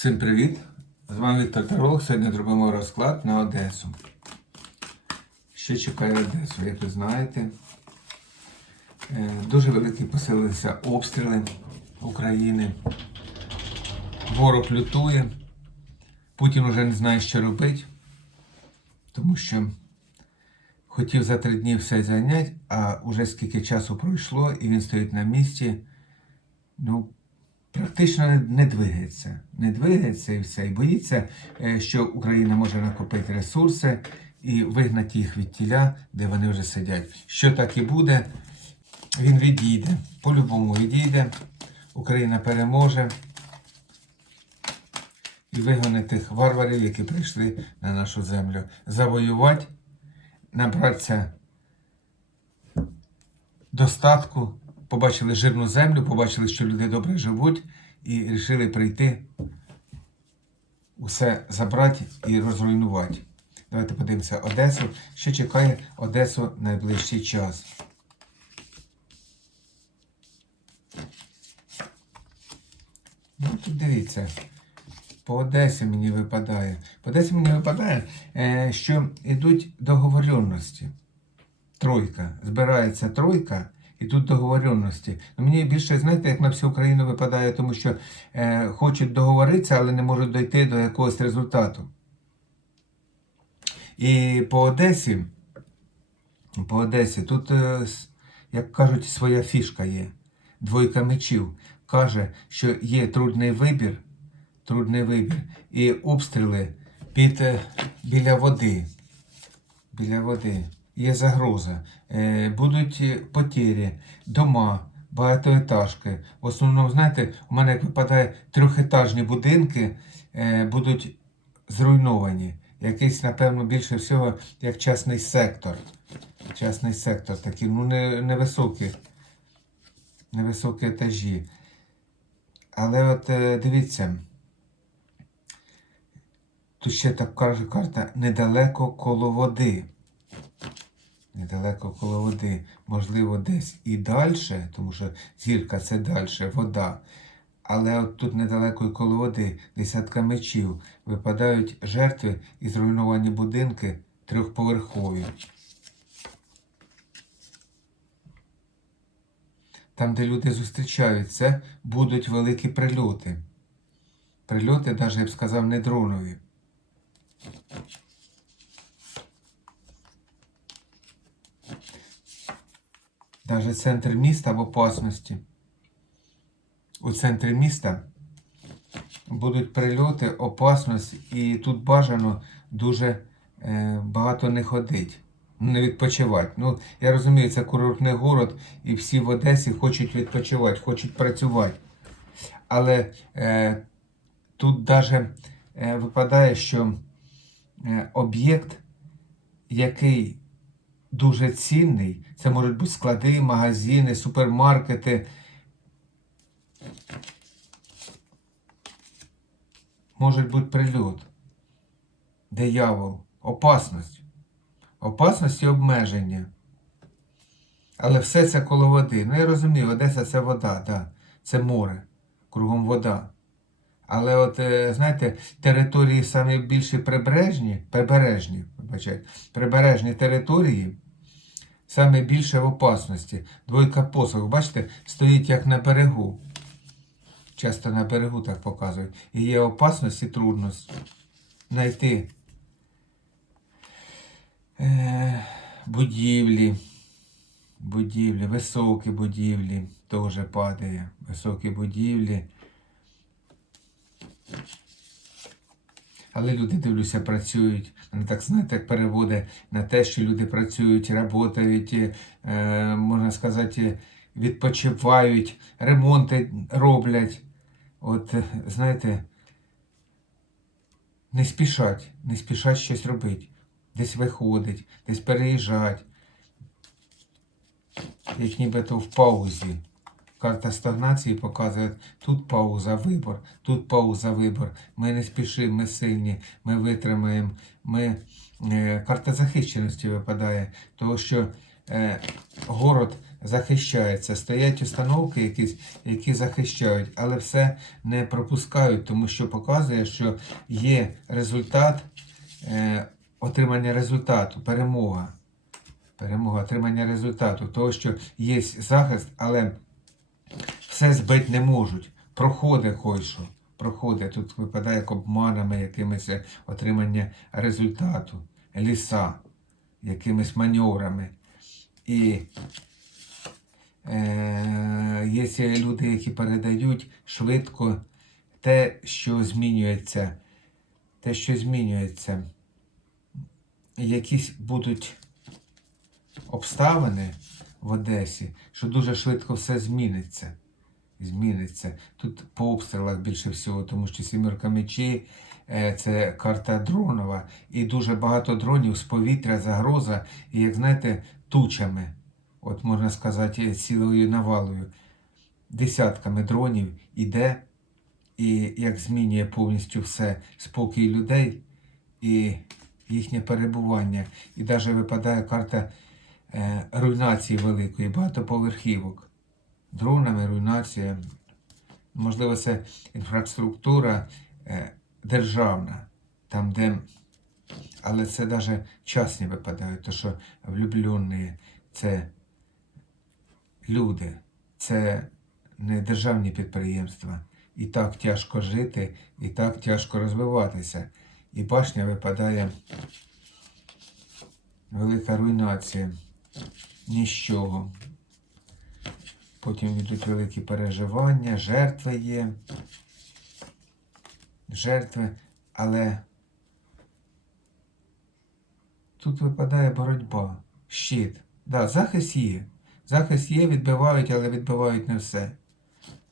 Всім привіт! З вами Віктор Таролог. Сьогодні зробимо розклад на Одесу. Ще чекає Одесу, як ви знаєте. Е, Дуже великі посилилися обстріли України. Ворог лютує. Путін уже не знає, що робити, тому що хотів за три дні все зайняти, а вже скільки часу пройшло, і він стоїть на місці. Ну, практично не, не двигається. Не двигається і все. І боїться, е, що Україна може накопити ресурси і вигнати їх від тіля, де вони вже сидять. Що так і буде, він відійде. По-любому відійде. Україна переможе і вигоне тих варварів, які прийшли на нашу землю. Завоювати, набратися достатку, побачили жирну землю, побачили, що люди добре живуть, і вирішили прийти, усе забрати і розруйнувати. Давайте подивимося Одесу. Що чекає Одесу найближчий час? Ну, тут дивіться. По Одесі мені випадає. По Одесі мені випадає, е, що йдуть договоренності. Тройка. Збирається тройка, і тут договоренності. Ну, мені більше, знаєте, як на всю Україну випадає, тому що е, хочуть договоритися, але не можуть дойти до якогось результату. І по Одесі, по Одесі, тут, е, як кажуть, своя фішка є. Двойка мечів. Каже, що є трудний вибір, трудний вибір, і обстріли під, е, біля води. Біля води. Є загроза. Е, будуть потері, дома, багатоетажки. В основному, знаєте, у мене як випадає трьохетажні будинки е, будуть зруйновані. Якийсь, напевно, більше всього, як частний сектор. Частний сектор такий, ну не, невисокі, невисокі етажі. Але от е, дивіться, тут ще так каже карта недалеко коло води. Недалеко коло води, можливо, десь і далі, тому що зірка це далі, вода. Але от тут недалеко коло води, десятка мечів, випадають жертви і зруйновані будинки трьохповерхові. Там, де люди зустрічаються, будуть великі прильоти. Прильоти, навіть я б сказав, не дронові. Даже центр міста в опасності. У центрі міста будуть прильоти, опасність, і тут бажано дуже е, багато не ходити, не відпочивати. Ну, я розумію, це курортний город, і всі в Одесі хочуть відпочивати, хочуть працювати. Але е, тут навіть е, випадає, що е, об'єкт, який дуже цінний. Це можуть бути склади, магазини, супермаркети. Може бути прильот. Диявол. Опасність. Опасність і обмеження. Але все це коло води. Ну я розумію, Одеса це вода, да. це море. Кругом вода. Але от, е, знаєте, території саме більше прибережні, прибережні, вибачайте, прибережні території саме більше в опасності. Двойка посох, бачите, стоїть як на берегу. Часто на берегу так показують. І є опасність і трудність знайти е, будівлі, будівлі, високі будівлі теж падає. Високі будівлі. Але люди, дивлюся, працюють. Вони так знаєте, як переводить на те, що люди працюють, працюють, е, можна сказати, відпочивають, ремонти роблять. От, знаєте, не спішать, не спішать щось робити. Десь виходить, десь переїжджать. Як нібито в паузі. Карта стагнації показує, тут пауза, вибор, тут пауза, вибор. Ми не спішимо, ми сильні, ми витримаємо. Ми... Е, карта захищеності випадає, тому що е, город захищається. Стоять установки, якісь, які захищають, але все не пропускають, тому що показує, що є результат, е, отримання результату, перемога. Перемога, отримання результату. Того, що є захист, але все збити не можуть. Проходить кое-що. Проходить. Тут випадає обманами, якимись отримання результату, ліса, якимись маневрами. І е, є люди, які передають швидко те, що змінюється. Те, що змінюється. Якісь будуть обставини в Одесі, що дуже швидко все зміниться. Зміниться. Тут по обстрілах більше всього, тому що сімерка мечей це карта дронова, і дуже багато дронів з повітря, загроза, і як знаєте, тучами, от можна сказати, цілою навалою, десятками дронів іде, і як змінює повністю все спокій людей і їхнє перебування. І навіть випадає карта е, руйнації великої, багатоповерхівок. Дронами, руйнація. Можливо, це інфраструктура е, державна, там, де. Але це навіть частні випадають, то що влюблені це люди, це не державні підприємства. І так тяжко жити, і так тяжко розвиватися. І башня випадає велика руйнація. Ніщо. Потім йдуть великі переживання, жертви є. Жертви, але тут випадає боротьба, щит. Да, захист є. Захист є, відбивають, але відбивають не все.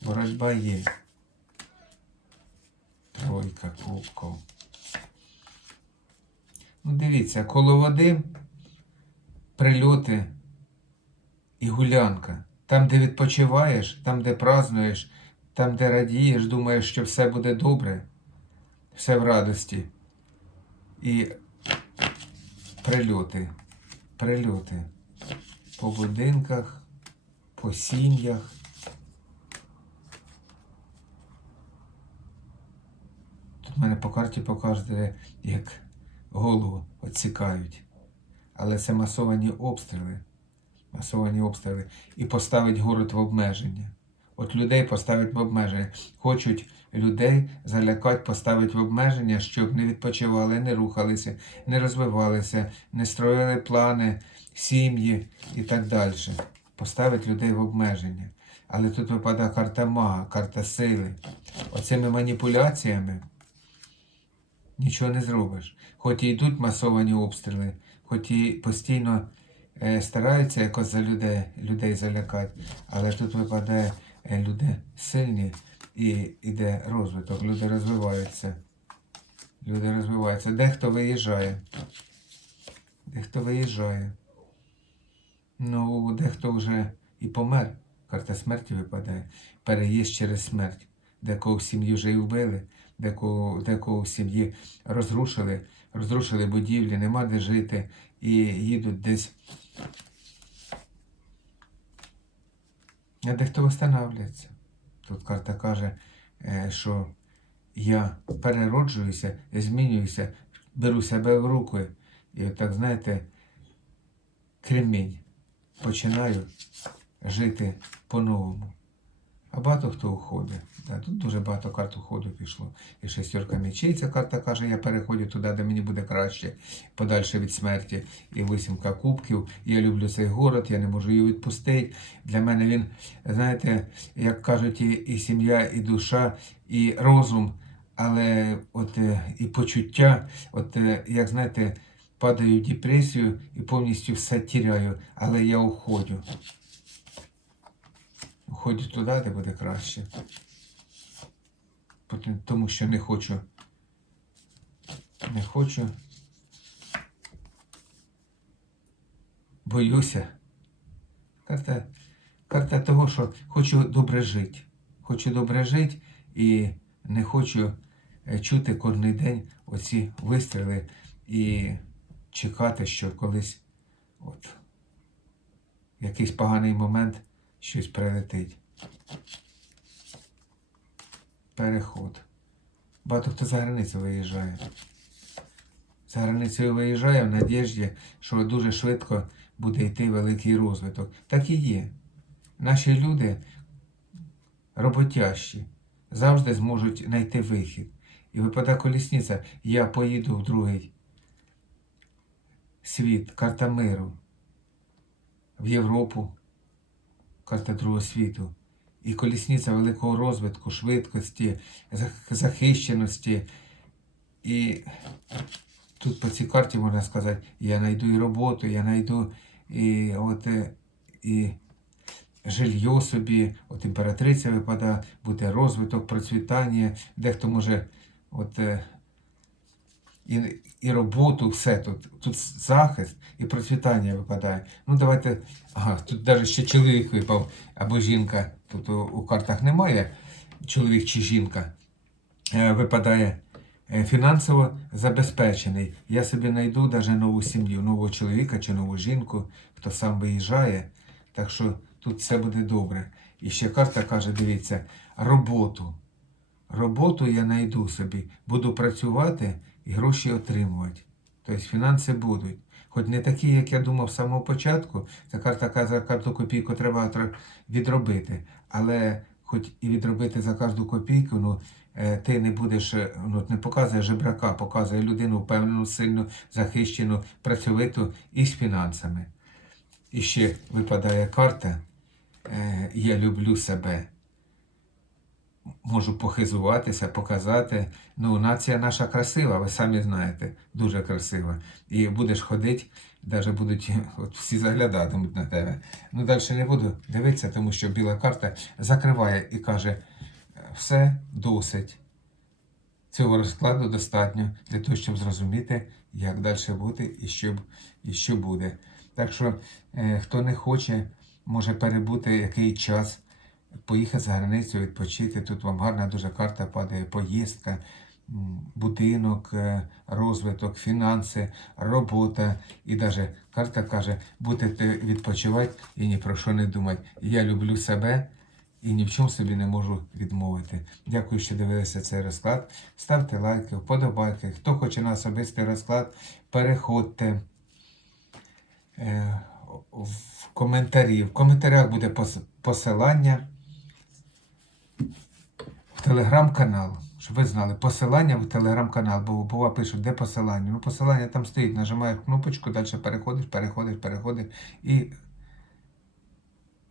Боротьба є. Тройка кубков. Ну, дивіться, коло води прильоти і гулянка. Там, де відпочиваєш, там, де празднуєш, там, де радієш, думаєш, що все буде добре, все в радості. І прильоти, прильоти по будинках, по сім'ях. Тут в мене по карті показує, як голову відсікають. Але це масовані обстріли масовані обстріли, і поставить город в обмеження. От людей поставить в обмеження. Хочуть людей залякати, поставити в обмеження, щоб не відпочивали, не рухалися, не розвивалися, не строїли плани, сім'ї і так далі. Поставить людей в обмеження. Але тут випадає карта мага, карта сили. Оцими маніпуляціями нічого не зробиш. Хоч і йдуть масовані обстріли, хоч і постійно стараються якось за людей, людей залякати, але тут випадає е, люди сильні і йде розвиток, люди розвиваються. Люди розвиваються. Дехто виїжджає. Дехто виїжджає. Ну, дехто вже і помер. Карта смерті випадає. Переїзд через смерть. Декого в сім'ї вже і вбили, декого, декого сім'ї розрушили, розрушили будівлі, нема де жити і їдуть десь. Дехто встановлюється. Тут карта каже, е, що я перероджуюся, змінююся, беру себе в руки. І отак, знаєте, кремінь. Починаю жити по-новому. А багато хто уходить. Да, тут дуже багато карт уходу пішло. І шестерка мечей, ця карта каже, я переходжу туди, де мені буде краще, подальше від смерті. І вісімка кубків. Я люблю цей город, я не можу його відпустити. Для мене він, знаєте, як кажуть, і, сім'я, і душа, і розум, але от е, і почуття, от е, як знаєте, падаю в депресію і повністю все тіряю, але я уходжу. Уходжу туди, де буде краще. Тому що не хочу. Не хочу. Боюся. Карта, карта того, що хочу добре жити. Хочу добре жити і не хочу е, чути кожен день оці вистріли і чекати, що колись от якийсь поганий момент щось прилетить. Переход. Багато хто за границю виїжджає. За границею виїжджає в надіжді, що дуже швидко буде йти великий розвиток. Так і є. Наші люди роботящі, завжди зможуть знайти вихід. І випадає колісниця, я поїду в другий світ, карта миру, в Європу, карта другого світу. І колісниця великого розвитку, швидкості, захищеності. І тут по цій карті можна сказати, я знайду і роботу, я знайду і, от, е, і жилье собі, от імператриця випадає, буде розвиток, процвітання, дехто може от, е, і, і роботу, все тут. Тут захист і процвітання випадає. Ну давайте. Ага, тут навіть ще чоловік випав або жінка. Тут у, у картах немає чоловік чи жінка. Е, випадає е, фінансово забезпечений. Я собі знайду навіть нову сім'ю, нового чоловіка чи нову жінку, хто сам виїжджає. Так що тут все буде добре. І ще карта каже: дивіться, роботу. Роботу я знайду собі, буду працювати і гроші отримувати. Тобто фінанси будуть. Хоч не такі, як я думав з самого початку, ця карта за кожну копійку треба відробити. Але хоч і відробити за кожну копійку, ну е, ти не будеш, е, ну не показує жебрака, показує людину впевнену, сильну, захищену, працьовиту і з фінансами. І ще випадає карта е, Я люблю себе можу похизуватися, показати. Ну, нація наша красива, ви самі знаєте, дуже красива. І будеш ходити, навіть будуть от всі заглядатимуть на тебе. Ну, далі не буду дивитися, тому що біла карта закриває і каже: все досить. Цього розкладу достатньо для того, щоб зрозуміти, як далі бути і що, і що буде. Так що, е, хто не хоче, може перебути який час, поїхати за границю, відпочити. Тут вам гарна дуже карта падає, поїздка, будинок, е, розвиток, фінанси, робота. І навіть карта каже, будете відпочивати і ні про що не думати. Я люблю себе і ні в чому собі не можу відмовити. Дякую, що дивилися цей розклад. Ставте лайки, вподобайки. Хто хоче на особистий розклад, переходьте е, в коментарі. В коментарях буде посилання в телеграм-канал. Щоб ви знали, посилання в телеграм-канал, бо бува пишуть, де посилання. Ну, посилання там стоїть, нажимаєш кнопочку, далі переходиш, переходиш, переходиш і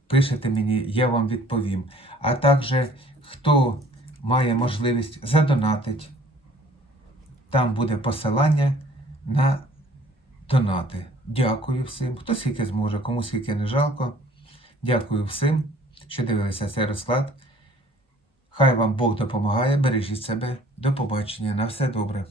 пишете мені, я вам відповім. А також, хто має можливість задонатить, там буде посилання на донати. Дякую всім. Хто скільки зможе, кому скільки не жалко. Дякую всім, що дивилися цей розклад. Хай вам Бог допомагає, бережіть себе. До побачення. На все добре.